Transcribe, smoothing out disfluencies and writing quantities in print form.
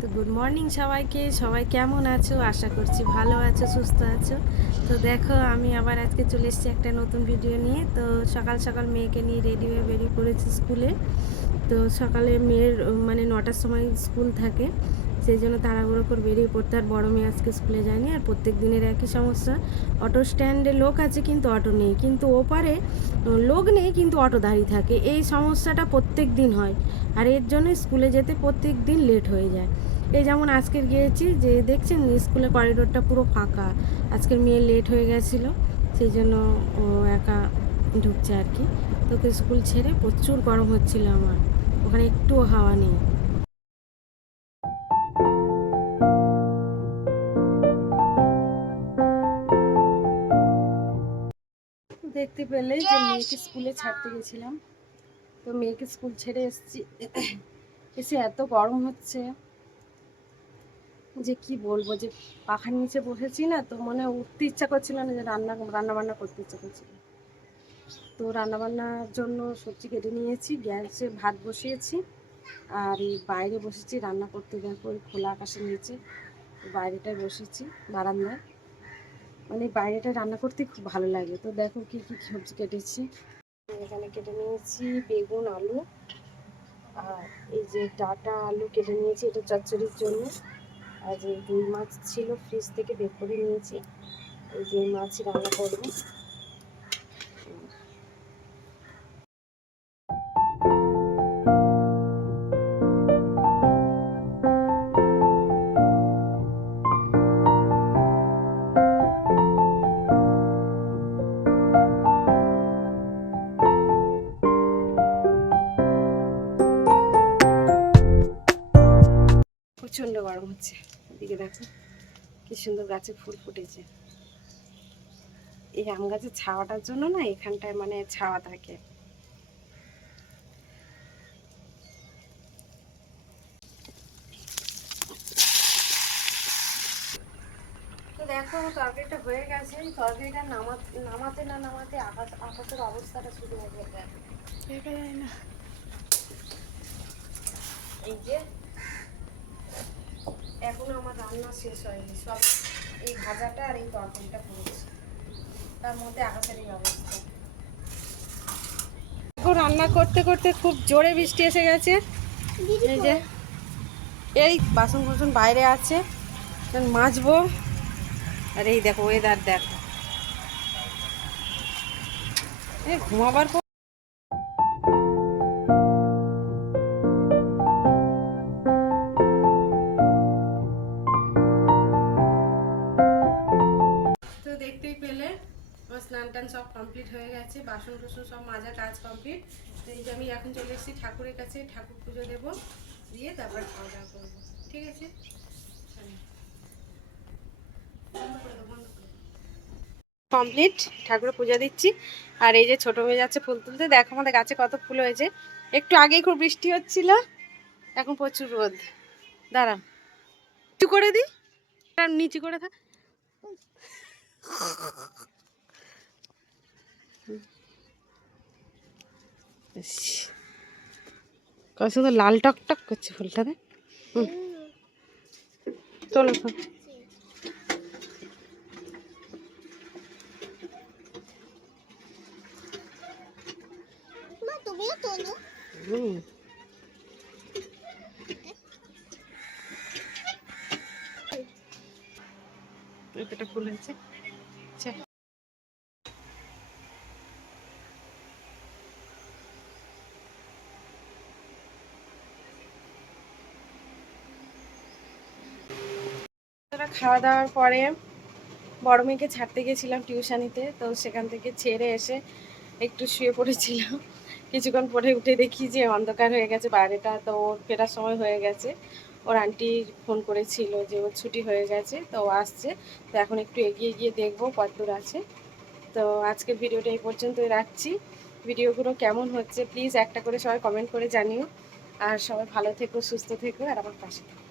তো good morning সবাইকে। সবাই কেমন আছো? আশা করছি ভালো আছো, সুস্থ আছো। তো দেখো, আমি আবার আজকে চলে এসেছি একটা নতুন ভিডিও নিয়ে। তো সকাল সকাল মেয়েকে নিয়ে রেডি হয়ে বেরিয়ে পড়েছি স্কুলে। তো সকালে মেয়ের মানে 9টার সময় স্কুল থাকে, সেই জন্য তাড়াহুড়ো করে বেরিয়ে পড়তে। আর বড়ো মেয়ে আজকে স্কুলে যায়নি। আর প্রত্যেক দিনের একই সমস্যা, অটো স্ট্যান্ডে লোক আছে কিন্তু অটো নেই, কিন্তু ওপারে লোক নেই কিন্তু অটো দাঁড়িয়ে থাকে। এই সমস্যাটা প্রত্যেক দিন হয়, আর এর জন্য স্কুলে যেতে প্রত্যেক দিন লেট হয়ে যায়। এই যেমন আজকের গিয়েছি, যে দেখছেন স্কুলের করিডোরটা পুরো ফাঁকা। আজকের মেয়ে লেট হয়ে গেছিলো, সেই জন্য ও একা ঢুকছে আর কি। তোকে স্কুল ছেড়ে প্রচুর গরম হচ্ছিল আমার, ওখানে একটুও হাওয়া নেই। দেখতে পেলেই যে মেয়েকে স্কুলে ছাড়তে গেছিলাম, তো মেয়েকে স্কুল ছেড়ে এসেছি। এসে এত গরম হচ্ছে যে কি বলবো, যে পাখার নিচে বসেছি না, তো মনে উঠতে ইচ্ছা করছিল না, যে রান্না বান্না করতে ইচ্ছা করছিল। তো রান্নাবান্নার জন্য সবজি কেটে নিয়েছি, গ্যাসে ভাত বসিয়েছি, আর এই বাইরে বসেছি রান্না করতে। দেখো ওই খোলা আকাশের নিচে বাইরেটায় বসেছি, বারান্দায়। মানে বাইরেটা রান্না করতে খুব ভালো লাগে। তো দেখো কি কি সবজি কেটেছি। এখানে কেটে নিয়েছি বেগুন, আলু, আর এই যে ডাটা আলু কেটে নিয়েছি, এটা চচ্চড়ির জন্য। আর যে রুই মাছ ছিল ফ্রিজ থেকে বের করে নিয়েছি, এই যে মাছ রান্না করবো। প্রচণ্ড গরম হচ্ছে। এদিকে দেখো কি সুন্দর গাছে ফুল ফুটেছে। এই আম গাছের ছাওয়াটার জন্য না, এখানটায় মানে ছাওয়া থাকে। তো দেখো তরকারিটা হয়ে গেছে। তরকারিটা নামাতে না নামাতে আকাশের অবস্থাটা শুরু হয়ে যাবে, দেখা যায় না। এই যে এখনো আমার রান্না শেষ হয়নি, সব এই ভাজাটা আর এই তরকারিটা করেছি, তার মধ্যে আকাশের এই অবস্থা। এখন রান্না করতে করতে খুব জোরে বৃষ্টি এসে গেছে। এই যে এই বাসন কুসন বাইরে আছে, মাজবো। আর এই দেখো ওয়েদার দেখো, এই ঘুমাবার পর তো দেখতেই পেলে আমার স্নান টান সব কমপ্লিট হয়ে গেছে, বাসন টুসন সব মাজা কাজ কমপ্লিট। তো এই যে আমি এখন চলে এসেছি ঠাকুরের কাছে, ঠাকুর পুজো দেবো, দিয়ে তারপর খাওয়া দাওয়া করবো। ঠিক আছে, কমপ্লিট, ঠাকুরের পূজা দিচ্ছি। আর এই যে ছোট মেয়ে যাচ্ছে ফুল তুলতে। দেখো আমাদের গাছে কত ফুল হয়েছে। একটু আগেই খুব বৃষ্টি হচ্ছিল, এখন প্রচুর রোদ। দাঁড়াও নিচু করে দিই, নিচু করে থাক। কত সুন্দর লাল টকটক করছে ফুলটা রে। তোলো তো। এটা ফুল হয়েছে। খাওয়া দাওয়ার পরে বড় মেয়েকে ছাড়তে গেছিলাম টিউশনিতে, তো সেখান থেকে ছেড়ে এসে একটু শুয়ে পড়েছিলাম। কিছুক্ষণ পরে উঠে দেখি যে অন্ধকার হয়ে গেছে বাইরেটা, তো ওর ফেরার সময় হয়ে গেছে। ওর আন্টি ফোন করেছিল যে ওর ছুটি হয়ে গেছে, তো ও আসছে। তো এখন একটু এগিয়ে গিয়ে দেখবো কতদূর আছে। তো আজকের ভিডিওটা এই পর্যন্তই রাখছি। ভিডিওগুলো কেমন হচ্ছে প্লিজ একটা করে সবাই কমেন্ট করে জানিও। আর সবাই ভালো থেকো, সুস্থ থেকো, আর আমার পাশে থেকো।